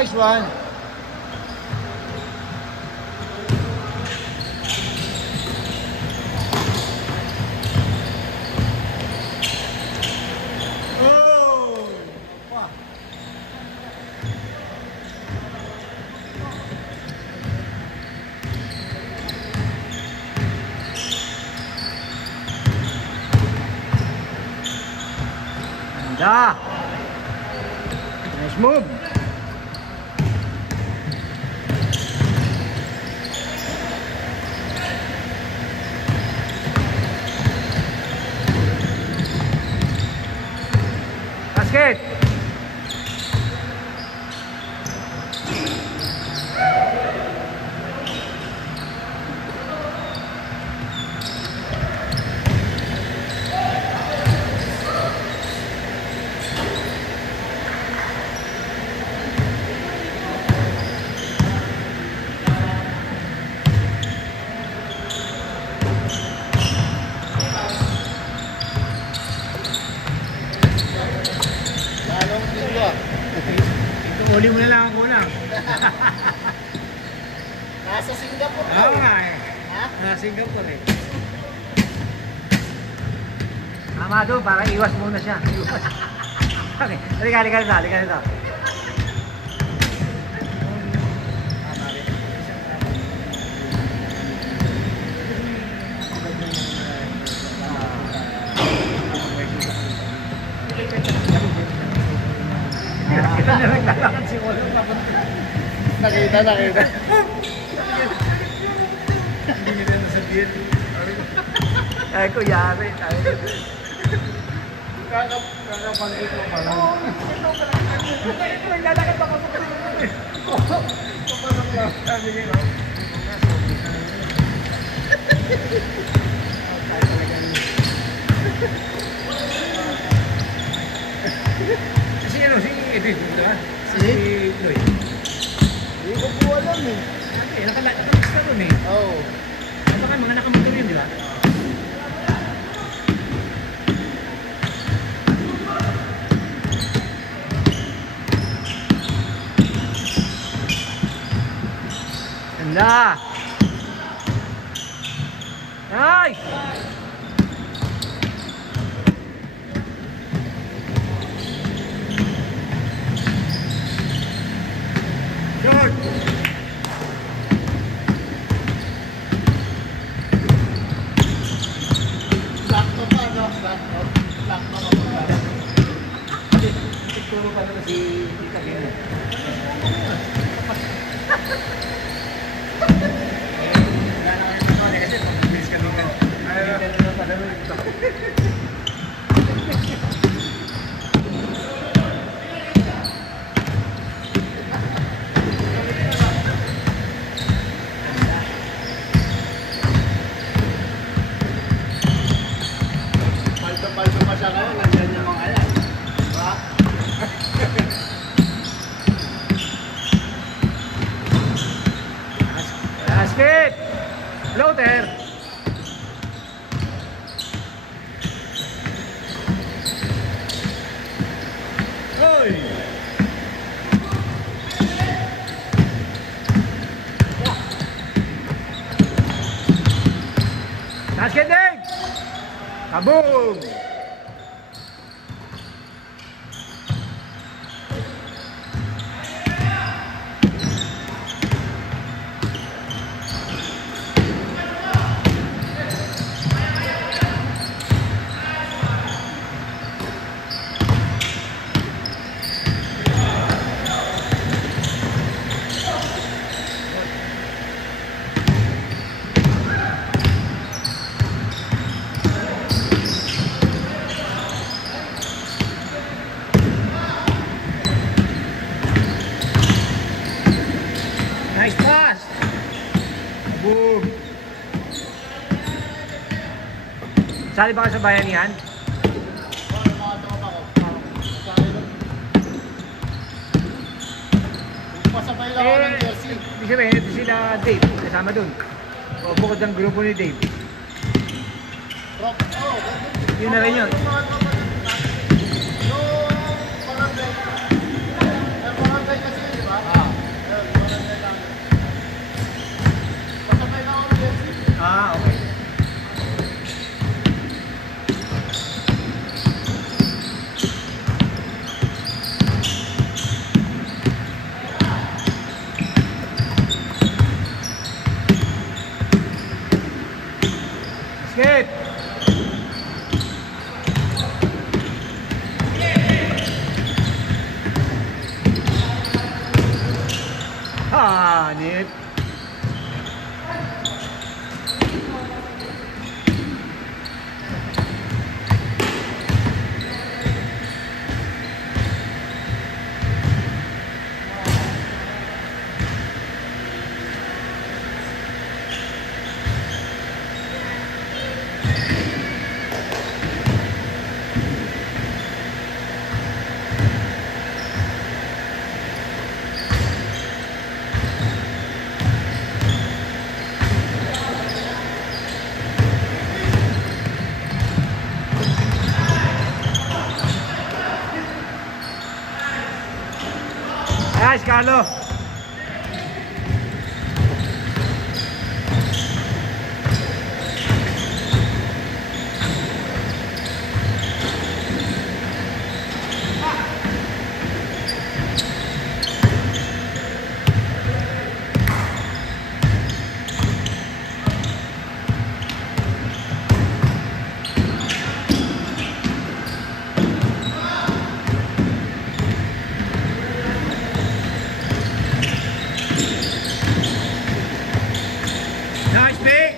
Nice one. Ganda. Nice move. Basket. Uli mo na lang ang kulang. Nasa Singapore ka. Oo nga eh. Ha? Nasa Singapore eh. Tama doon, para iwas muna siya. Iwas. Halika nito. Nakita. Hindi nila nasabihin. Ay ko yari. Kakapanggit mo pala. Oo. Naglalakad ako sa kanila. Papasok lang. Sabi nila. Si Edwin, di ba? Si Lloyd. Hindi ko po alam eh. Nakalakas ka doon eh. Oo. Baka mga nakamotor yun, di ba? Ganda! Nice! Short! Sakto pa, no? Sakto pa. Siguro pa na si Tita Kena. Palto pa siya ngayon, nandiyan yung mga ayan. Diba? Basket! Floater! Oy! Basket din! Kaboom! Nice pass! Boom! Sali ba ka sa bayanihan? Oo, mga tropa ko. Pasabay lang ako ng jersey. Ibig sabihin, ito sila Dave, kasama dun. O bukod ng grupo ni Dave. Rock, oo. Yun na rin yun. Yung mga tropa natin. Yung barangay. Yung barangay kasi, di ba? Nice, Carlo. Nice, Vic.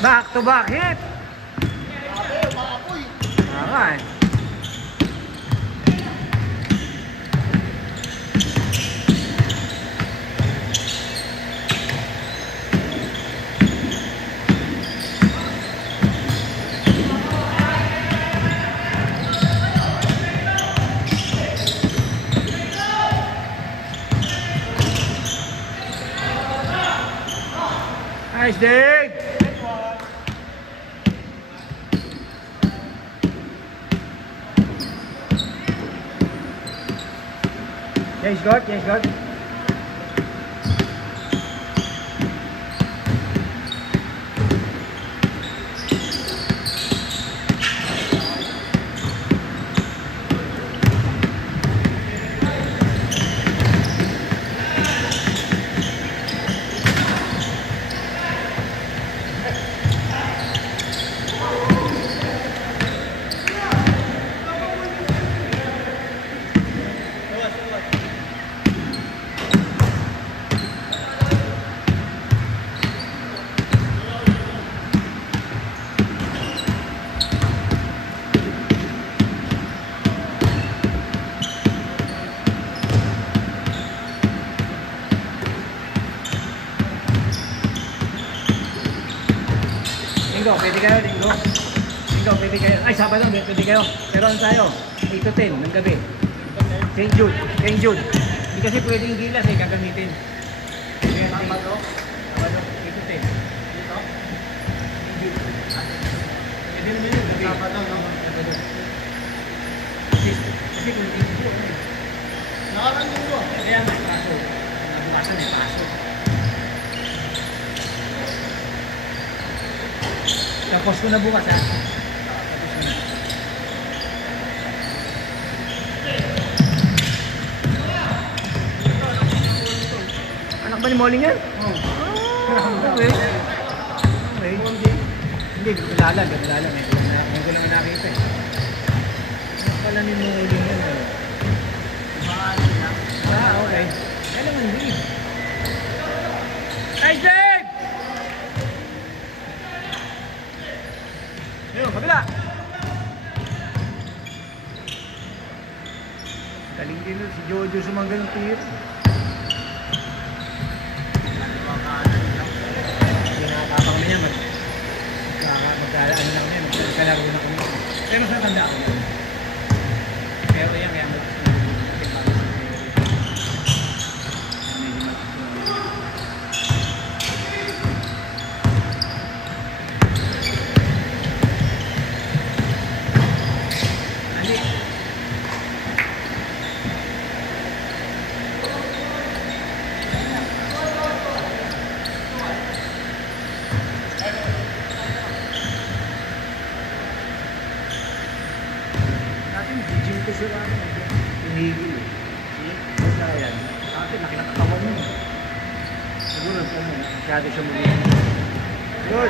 Back to back hit. Alright. Nice, Dave. Yes, good. Yes, good. Linggo, pwede kayo, Linggo. Linggo, pwede kayo. Ay, Sabado, pwede kayo. Pero ano tayo? 8 to 10 ng gabi. St. Jude. St. Jude. Hindi kasi pwedeng gilas eh, gagamitin. Sabado? Sabado, 8 to 10. Dito? St. Jude. Pwede naman yun, gabi. Sabado, no? Sabado. Kasi kung Linggo, nakarang Linggo. Kaya may paso. Nabukasan may paso. Tapos ko na bukas ha. Anak ba ni Molling yan? Oo. Okay. Okay. Hindi, kilala. Ngayon ko naman nakita eh. Anak pala ni Molling yan eh. Okay. Kaya naman hindi. Hey, Dave! Ayun, kabila. Galing din si Jojo sumanggal ng tiro. Hindi nakakapang na niya. Magkalaan lang niya. Magkalaro na kami. Pero mas natanda ako. Pero yan, kaya mo. Gym ko sila tinigil eh. Kaya yan. Kasi nakikatawa mo. Siguro po mo. Masyado siya muli. Good.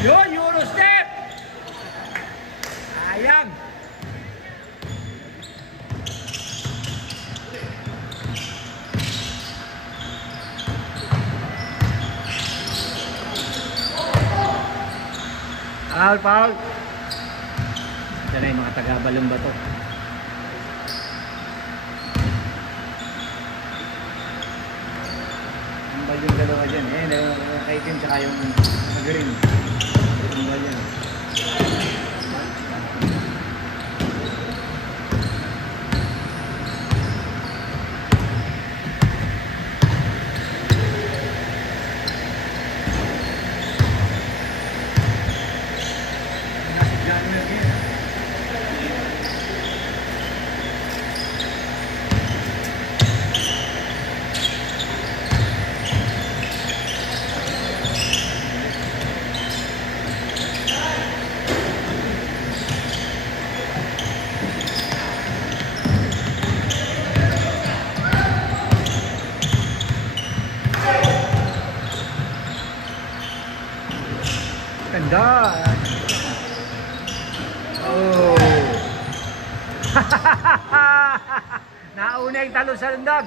Yun, Euro step! Sayang! Foul, foul! Diyan na yung mga taga-balong bato. Ang bal yung dalawa dyan. Kaitin tsaka yung mag-green. Ang bal yan. Ganda! Oh! Nauna yung talo sa lundag.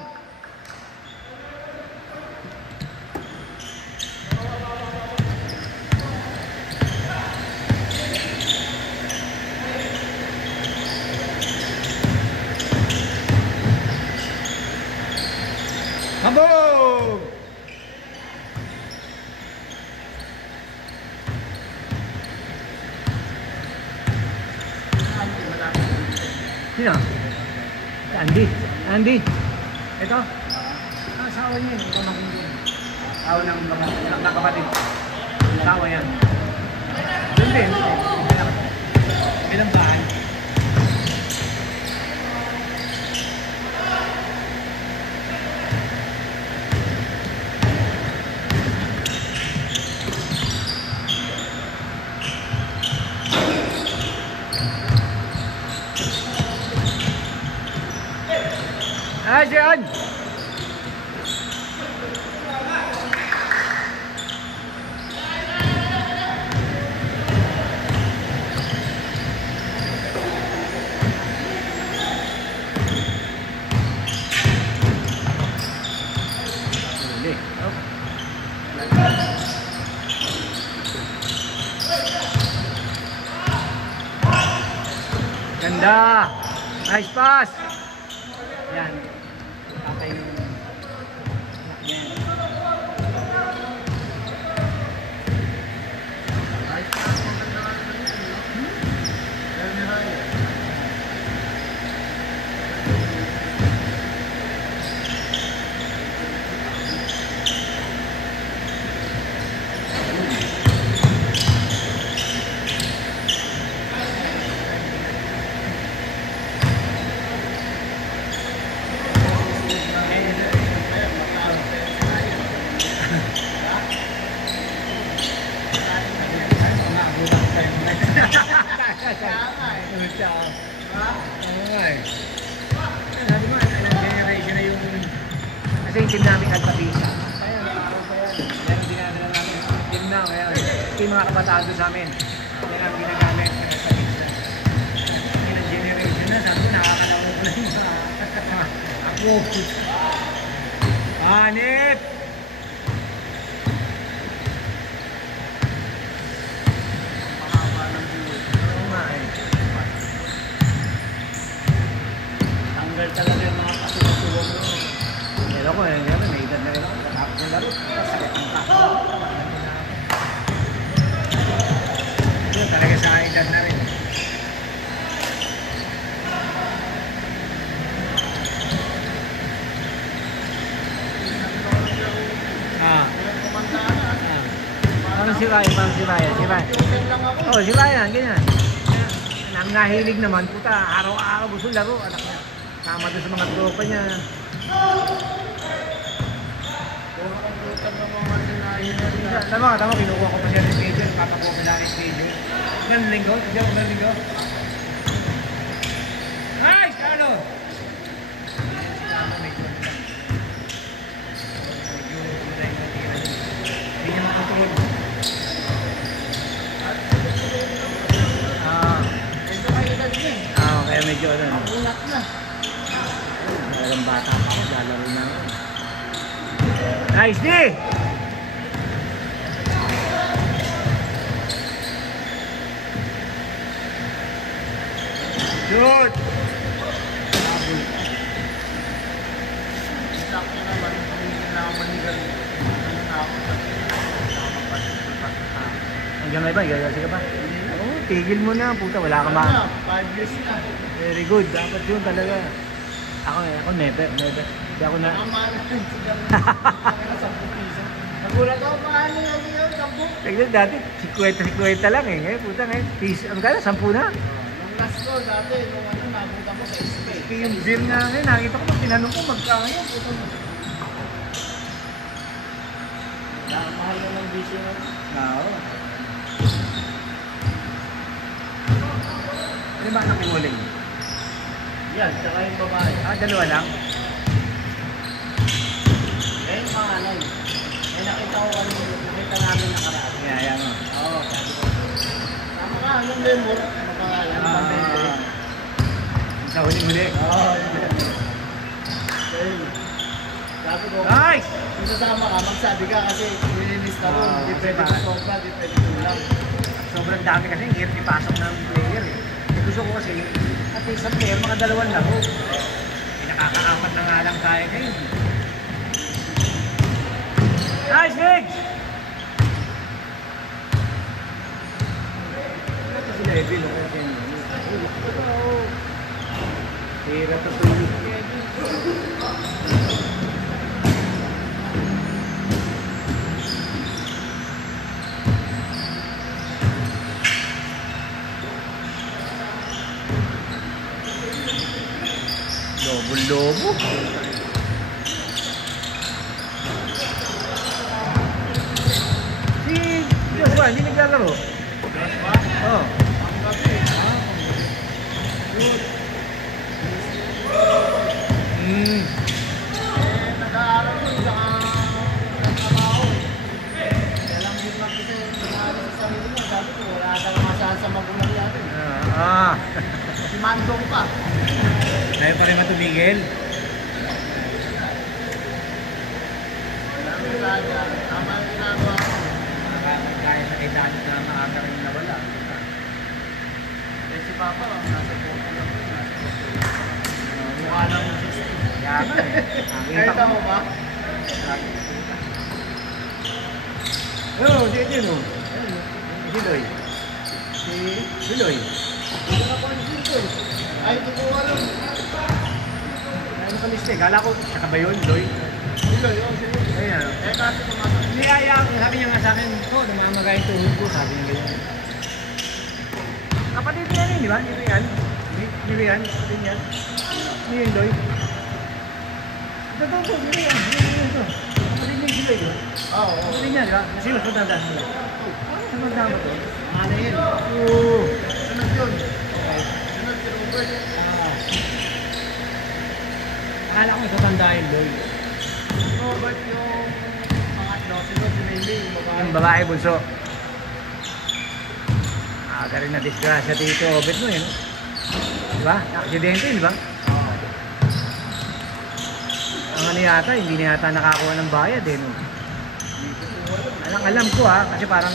Kabog! Sino? Si Andy. Andy. Ito. Ang asawa niya. Ito makinig. Asawa ng kapatid. Asawa yan. Doon din. Bilang bahay. Ayan! Ganda! Nice pass! Yan. Patay yung yan. Kasi yung team namin Alpabisa. Meron dinadala namin. Team na, ngayon. Team mga kabataan doon sa amin. Yan ang ginagamit ng Alpabisa. Ilang generation na, sabi ko nakakalaro ko na yung mga ako. Hanip! Mahaba ng buhay. Oo nga eh. Tanggal talaga yung mga kasulong mo. Pero ko eh, may edad na rin ako. Tapos yung laro. Sakit ang tako. Yun talaga sa edad na rin. Parang si Ryan, parang si Ryan, si Ryan. Oo, si Ryan, ganyan. Ang nahilig naman, puta, araw-araw gusto laro, anak niya. Sama doon sa mga tropa niya. Tama, kinukuha ko pa siya ng schedule, papakuha ko lang yung schedule. Ganun linggo, ganun linggo. Ay, Carlo! Hindi niya makatulog. ano. Makunat na. Talagang bata pa ako, lalaro na ako. Nice D! Shoot! Stop na naman. Hindi na ako manigal. Ano na ako. Hanggang may ba? Gagasi ka ba? Oo, tigil mo na. Puta, wala ka Ano ma. na? 5 years na. Very good. Dapat yun talaga. Ako never. Hindi ako na. Mahal na yun. 10 piso. Nagulat ako, paano yung yun? 10. Tignan dati, 50 lang eh. Ngayon, puta ngayon. Ano ka na? 10 na? Nung last ko, dati, nung ano, nabutan ko sa SP. Yung beer nga ngayon, nakita ko pag tinanong ko, magkano yun? Puta mo. Mahal na ng bisyo na. Oo. Ano ba anak yung uling? Yan, tsaka yung babae. Dalawa lang? Eh, yung panganay. Eh, nakita ko ano, nakita namin nakaraan. Yan o. Oo, sabi ko. Tama ka, anong lemur? Ano pangalan? Pambente. Sa huli-huli. Oo. Sabi ko, Nice! kung sasama ka, magsabi ka kasi nililis ka ron. Hindi pwede diba? sobra, hindi pwede kulang. Sobrang dami kasi yung hirap ipasok ng player eh. Gusto ko kasi, at least sa player, mga dalawang laro. Nakakaapat na nga lang tayo ngayon. Nice, Migs! Ito si Levin, hirap na tulog. Lobo-lobo. Si Joshua, hindi naglalaro. Oo. Eh, nag-aaral ko, saka nagtrabaho eh. Kaya lang din lang kasi nangyari sa sarili niya. Sabi ko, wala kang masahan sa magulang natin. Si Mandong pa. Tayo pa rin matumigil. Sabi sa kanya, tama yung ginagawa ko. Kaya sa kailangan na maaga rin nawala. Eh si Papa, nasa photo lang po, nasa photo. Mukha lang yung system. Kaya ba eh. Nakita mo ba? Oo, dito mo. Hiloy. Si Hiloy. Hindi na pansin ko eh. Ay, hindi ko alam. Ano ka mistake? Kala ko siya ka ba yun, Loy? Silo, yun, silo. Ayan. Eh, kasi tumatak. Niyaya ako, sabi niya nga sa akin, namamagay yung tuhod ko, sabi niya ganyan. Kapatid niya rin, di ba? Dito yan. Dito yan, kapatid niya. Hindi yun, Loy. Ito, dito yan. Ito. Kapatid niya si Loy, di ba? Oo, Kapatid niya, di ba? Kasi mas matanda siya. Ano matanda to? Ano yun? Oo. Sunod yun. Sunod si Robert. Akala ko matanda yung Loy. Robert yung pangatlo. Sunod si Mili, yung babae. Yung babae bunso. Aga rin na disgrasya dito, bet mo yun. Di ba? Aksidente yun, di ba? Ang ano yata, hindi na yata nakakuha ng bayad eh. No? Alam ko ha, kasi parang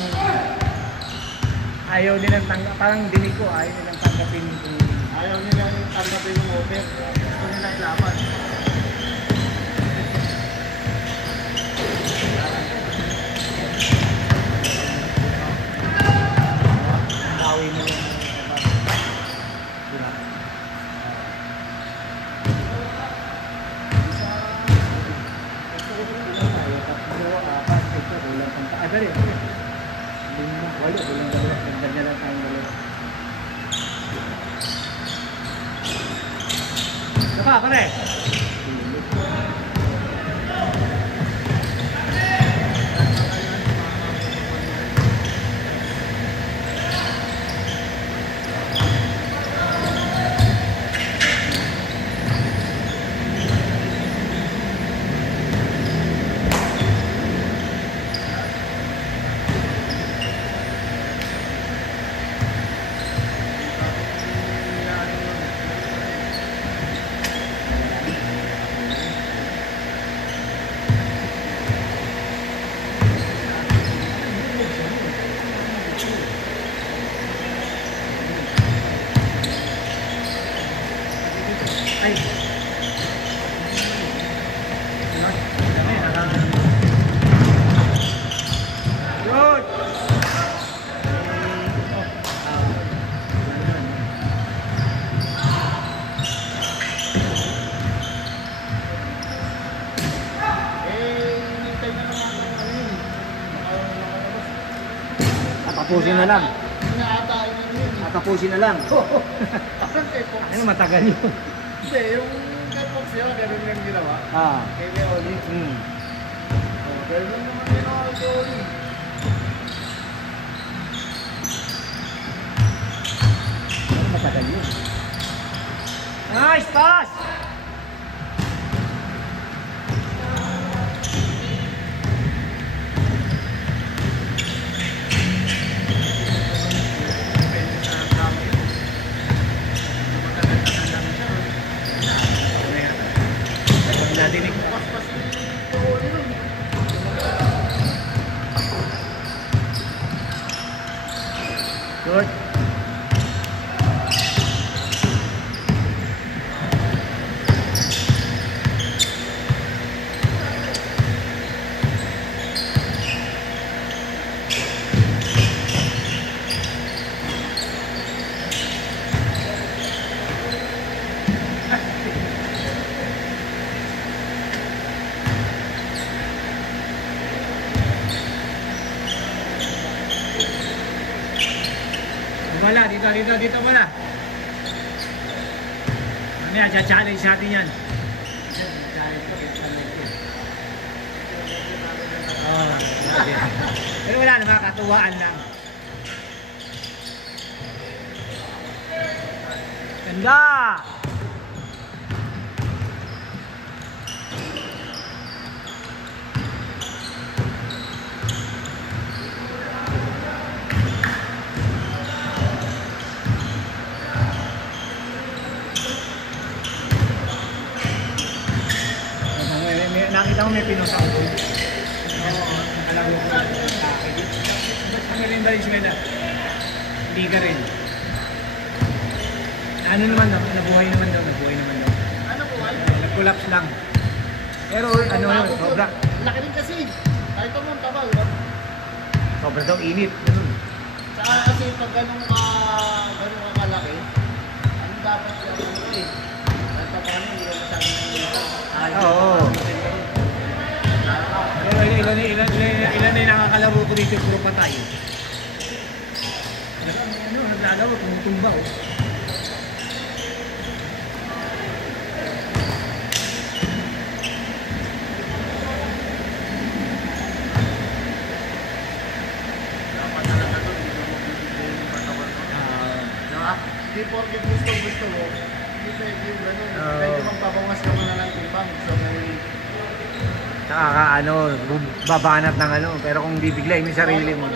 ayaw nilang tanggap, parang dinig ko, ayaw nilang tanggapin yung Ayaw nila yung tanggapin yung offer. Gusto nila ilaban. bawi mo yung di ba? Ay, dali. Walo, walang dalawa. Nagdagyan lang tayong dalawa. Saka, pare. Tapusin na lang. Inaatain yun. Tapusin na lang. Parang kay Fox. Ano, matagal yun. Hindi, yung kay Fox yun, ganun lang ginawa. Ah. Kay Leoli. Ganun lang naman yun ako kay Leoli. Matagal yun. Nice pass! Nadinig. Good. Wala, dito wala. Ano yan, challenge sa atin yan. Oh, pero wala naman, katuwaan lang. Ganda! Nakita ko may pinusang ko. Alam ko ko. Ang galing ba rin sila? Hindi ka rin. Ano naman daw? Nabuhay naman daw. Ano po, ay? Nag-collapse lang. Pero ano yun, sobra. Laki rin kasi. Kahit mo ang tabal. Sobra daw init. Ganun. Saka kasi pag ganun kalaki, ano dapat yung ano eh. Kahit pa paano, hindi ka masyadong nangilita. Oo. Ilan na yung nakakalaro ko dito, puro patay. Ano, naglalaro, tumutumba ko. Dapat talaga to, hindi mo mabibigay yung katawan mo. Hindi porket gusto mo, hindi pwede yung ganun. Pwede magpabawas ka muna ng timbang. So, Ano, babanat ng ano, pero kung bibigla yung sarili mo.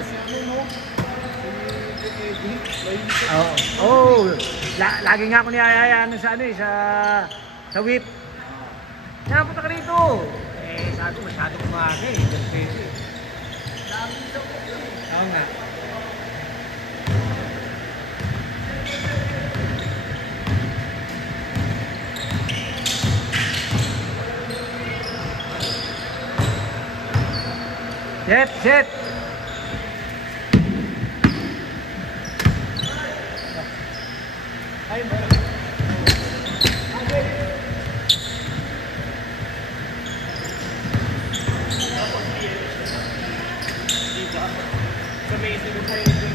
Oh, lagi nga ako niyayayaan sa ano eh, sa whip. Napunta ka rito. Eh, sabi ko masyadong umaga eh. Oo nga. Set! Ay, bola. Diba? Sa may sino pa yun?